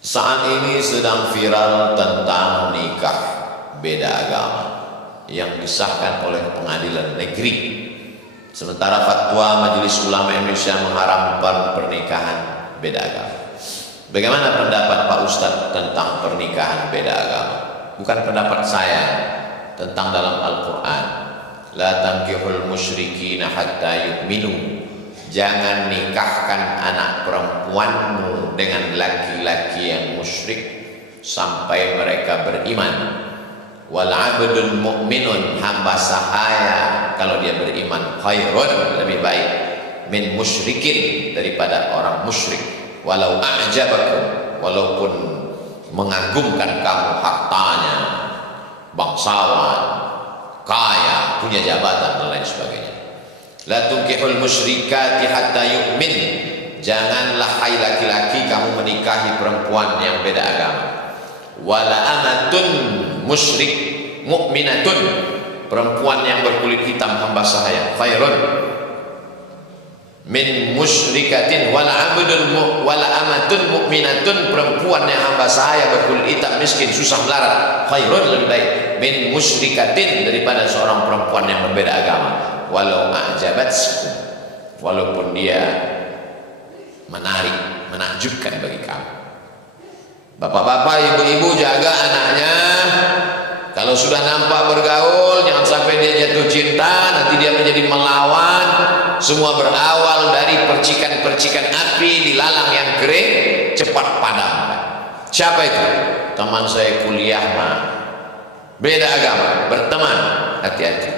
Saat ini sedang viral tentang nikah beda agama yang disahkan oleh pengadilan negeri. Sementara fatwa Majelis Ulama Indonesia mengharamkan pernikahan beda agama. Bagaimana pendapat Pak Ustadz tentang pernikahan beda agama? Bukan pendapat saya, tentang dalam Al-Quran. La tankihul musyrikina hatta yu'minu. Jangan nikahkan anak perempuanmu dengan laki-laki yang musyrik sampai mereka beriman. Wal abdul mu'minun, hamba sahaya kalau dia beriman, khairun, lebih baik, min musyrikin, daripada orang musyrik. Walau a'jabakum, walaupun mengagumkan kamu hartanya, bangsawan, kaya, punya jabatan dan lain sebagainya. La tunkihul musyrikati hatta yu'min. Janganlah hai laki-laki kamu menikahi perempuan yang beda agama. Wala amatun musyrik mu'minatun, perempuan yang berkulit hitam hamba sahaya, khairun min musyrikatin. Wala amatun mu'minatun, perempuan yang hamba sahaya berkulit hitam miskin susah melarat, khairun, lebih baik, min musyrikatin, daripada seorang perempuan yang berbeda agama. Walau a'jabatkum, walaupun dia menarik, menakjubkan bagi kamu. Bapak-bapak, ibu-ibu, jaga anaknya. Kalau sudah nampak bergaul, jangan sampai dia jatuh cinta, nanti dia menjadi melawan. Semua berawal dari percikan-percikan api di lalang yang kering, cepat padam. Siapa itu? Teman saya kuliah mah beda agama, berteman, hati-hati.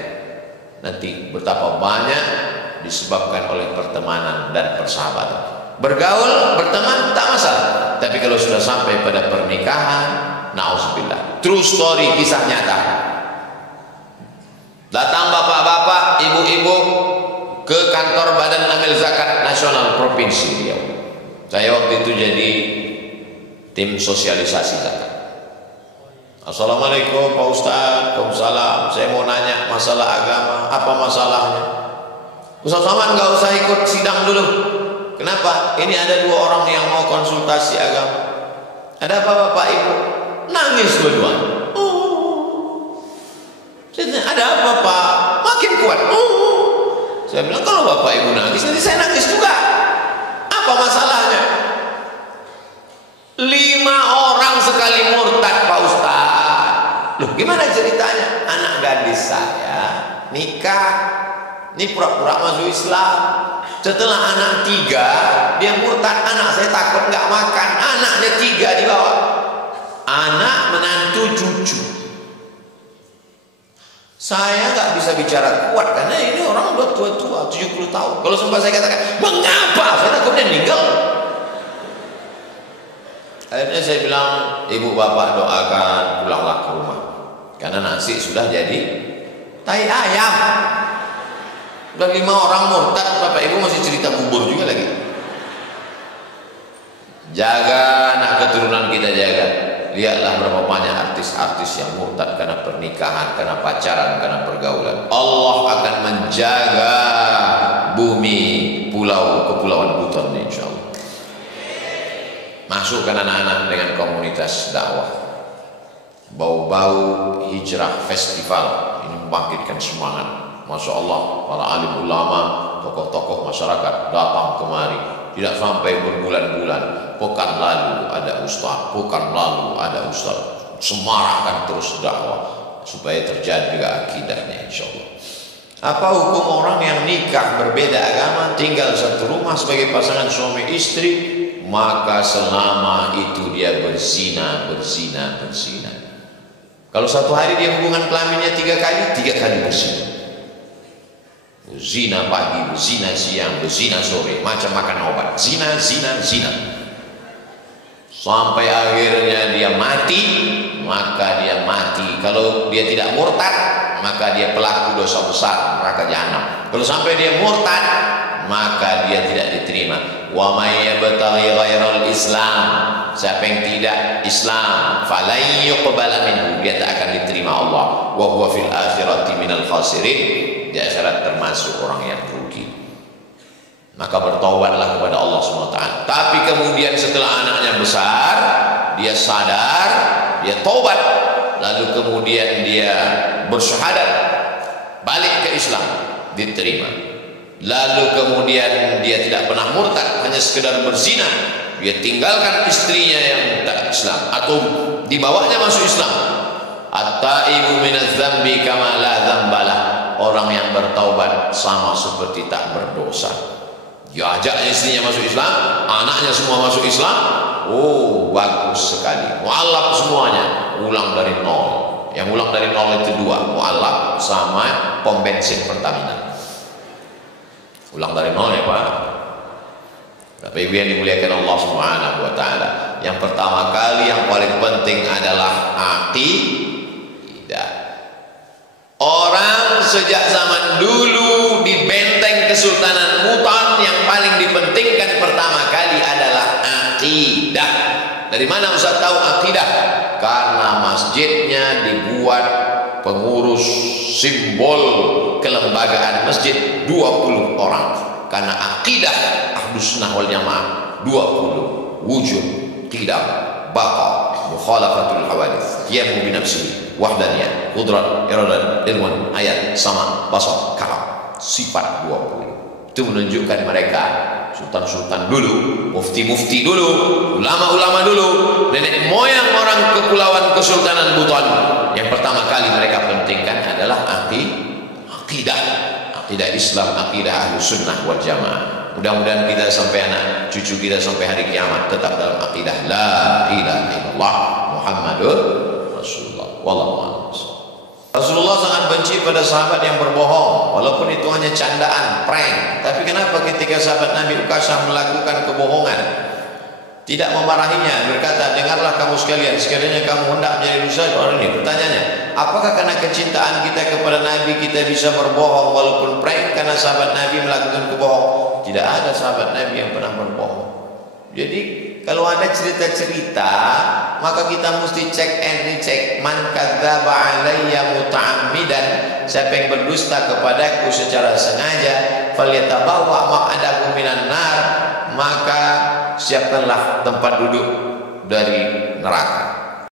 Nanti betapa banyak disebabkan oleh pertemanan dan persahabatan. Bergaul, berteman, tak masalah. Tapi kalau sudah sampai pada pernikahan, na'udzubillah. True story, kisah nyata. Datang bapak-bapak, ibu-ibu ke kantor Badan Amil Zakat Nasional Provinsi Riau. Saya waktu itu jadi tim sosialisasi zakat. Assalamualaikum Pak Ustadz. Waalaikumsalam. Saya mau nanya masalah agama. Apa masalahnya? Ustadz Somad nggak usah ikut sidang dulu. Kenapa? Ini ada dua orang yang mau konsultasi agama. Ada apa Bapak Ibu? Nangis dua-dua. Ada apa Pak? Makin kuat. Saya bilang kalau Bapak Ibu nangis, nanti saya nangis juga. Apa masalahnya? 5 orang sekali murtad Pak Ustadz. Loh, gimana ceritanya? Anak gadis saya nikah, ini pura-pura masuk Islam. Setelah anak 3 dia murtad. Anak saya takut nggak makan. Anaknya 3 dibawa, anak, menantu, cucu. Saya nggak bisa bicara kuat karena ini orang udah tua-tua, 70 tahun. Kalau sempat saya katakan, mengapa? Saya takutnya meninggal. Akhirnya saya bilang, ibu bapak doakan pulanglah ke rumah, karena nasi sudah jadi tai ayam. Udah 5 orang murtad, bapak ibu masih cerita bubur juga lagi. Jaga anak keturunan kita, jaga. Lihatlah berapa banyak artis-artis yang murtad karena pernikahan, karena pacaran, karena pergaulan. Allah akan menjaga bumi, kepulauan Buton, insya Allah. Masukkan anak-anak dengan komunitas dakwah. Bau-bau hijrah festival ini membangkitkan semangat. Masya Allah, para alim ulama, tokoh-tokoh masyarakat datang kemari. Tidak sampai berbulan-bulan. Pekan lalu ada ustaz, pekan lalu ada ustaz. Semarakkan terus dakwah supaya terjadi akidahnya, insya Allah. Apa hukum orang yang nikah berbeda agama, tinggal satu rumah sebagai pasangan suami istri, maka selama itu dia berzina. Kalau satu hari dia hubungan kelaminnya 3 kali berzina. Zina pagi, berzina siang, berzina sore, macam makan obat, zina. Sampai akhirnya dia mati, maka dia mati. Kalau dia tidak murtad, maka dia pelaku dosa besar, neraka jahanam. Kalau sampai dia murtad, maka dia tidak diterima. Wa may yabtaghi ghairal Islam, siapa yang tidak Islam, falan yuqbala minhu, dia tak akan diterima Allah. Wa huwa fil akhirati minal khasirin, di akhirat termasuk orang yang rugi. Maka bertaubatlah kepada Allah SWT. Tapi kemudian setelah anaknya besar, dia sadar, dia taubat, lalu kemudian dia bersyahadat, balik ke Islam, diterima. Lalu kemudian dia tidak pernah murtad, hanya sekedar berzina, dia tinggalkan istrinya yang tak Islam atau dibawanya masuk Islam. At-taibu minadz dzambi kama la dzambalah. Orang yang bertaubat sama seperti tak berdosa. Dia ajak istrinya masuk Islam, anaknya semua masuk Islam. Oh, bagus sekali. Mu'allaq semuanya, ulang dari nol. Yang ulang dari nol itu dua, mu'allaq sama pom bensin Pertamina. Ulang dari nol ya Pak. Bapak Ibu yang dimuliakan Allah Subhanahu wa taala. Yang pertama kali yang paling penting adalah aqidah. Orang sejak zaman dulu di benteng Kesultanan Mutan yang paling dipentingkan pertama kali adalah aqidah. Dari mana Ustaz tahu aqidah? Karena masjidnya dibuat pengurus simbol kelembagaan masjid 20 orang. Karena aqidah Ahlus Sunnah wal Jamaah 20 wujud, qidam, baqa, mukhalafatul hawadits, qiyamu bi nafsihi, wahdaniyah, qudrat, iradat, ilmun, ayat, sama, basar, kalam, sifat 20. Itu menunjukkan mereka sultan-sultan dulu, mufti-mufti dulu, ulama-ulama dulu, nenek moyang orang kepulauan Kesultanan Buton. Yang pertama kali mereka pentingkan adalah aqidah, aqidah Islam, aqidah Ahlus Sunnah wal Jamaah. Mudah-mudahan kita sampai anak cucu kita sampai hari kiamat tetap dalam aqidah la ilaha illallah Muhammadur Rasulullah. Wallahu a'lam. Rasulullah sangat benci pada sahabat yang berbohong, walaupun itu hanya candaan, prank. Tapi kenapa ketika sahabat Nabi Ukasha melakukan kebohongan, tidak memarahinya, berkata, dengarlah kamu sekalian, sekiranya kamu hendak menjadi dosa orang ini. Pertanyaannya, apakah karena kecintaan kita kepada Nabi kita bisa berbohong walaupun prank karena sahabat Nabi melakukan kebohongan? Tidak ada sahabat Nabi yang pernah berbohong. Jadi kalau ada cerita-cerita, maka kita mesti cek and recheck. Man kadzdzaba alayya muta'ammidan, siapa yang berdusta kepadaku secara sengaja, falyatabawwa maq'adahu minan nar, maka siapkanlah tempat duduk dari neraka.